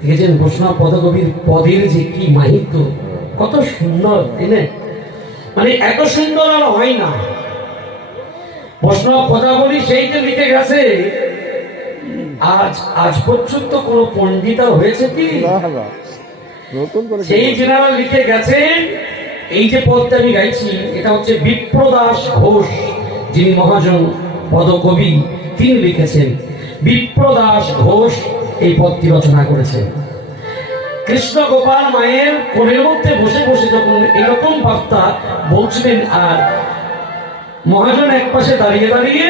দেখেছেন বৈষ্ণব পদকবির পদের যে কি মাহিত্য, কত সুন্দর, তাই না? মানে এত সুন্দর আর হয় না। বৈষ্ণব পদাবলী সেইটা লিখে গেছে, আজ পর্যন্ত কোন পণ্ডিতা হয়েছে কি? সেই যেনারা লিখে গেছেন। এই যে পদটা আমি গাইছি, এটা হচ্ছে বিপ্রদাস ঘোষ, যিনি মহাজন পদকবি, তিনি লিখেছেন। বিপ্রদাস ঘোষ এই পদটি রচনা করেছেন। কৃষ্ণ গোপাল মায়ের কোলের মধ্যে বসে বসে যখন এরকম বার্তা বলছিলেন, আর মহাজন এক পাশে দাঁড়িয়ে দাঁড়িয়ে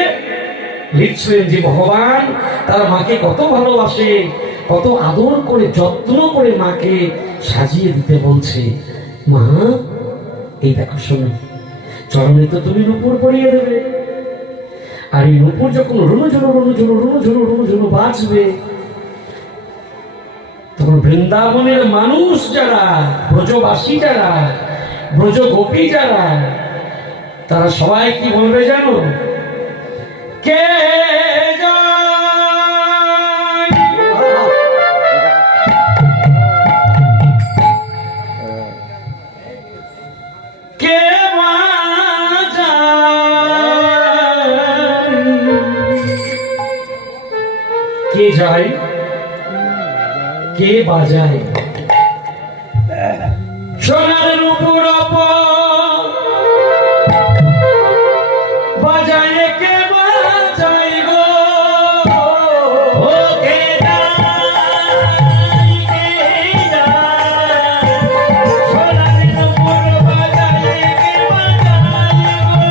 লিখছিলেন যে ভগবান তার মাকে কত ভালোবাসে, কত আদর করে যত্ন করে মাকে সাজিয়ে দিতে বলছে। মা, এই দেখো শোনো, চরণে তো তুমি নূপুর পরিয়ে দেবে, আর এই নূপুর যখন রুনুঝুনো রুনুঝুনো রুনুঝুনো রুনুঝুনো বাজবে, তখন বৃন্দাবনের মানুষ যারা, ব্রজবাসী যারা, ব্রজ গোপী যারা, তারা সবাই কি বলবে জানো? কে কে যায়, কে বাজায় সোনার নূপুর বাজায়, কে বাজায় গো, ও কে যায়, কে যায়, সোনার নূপুর বাজায়, কে বাজায় গো,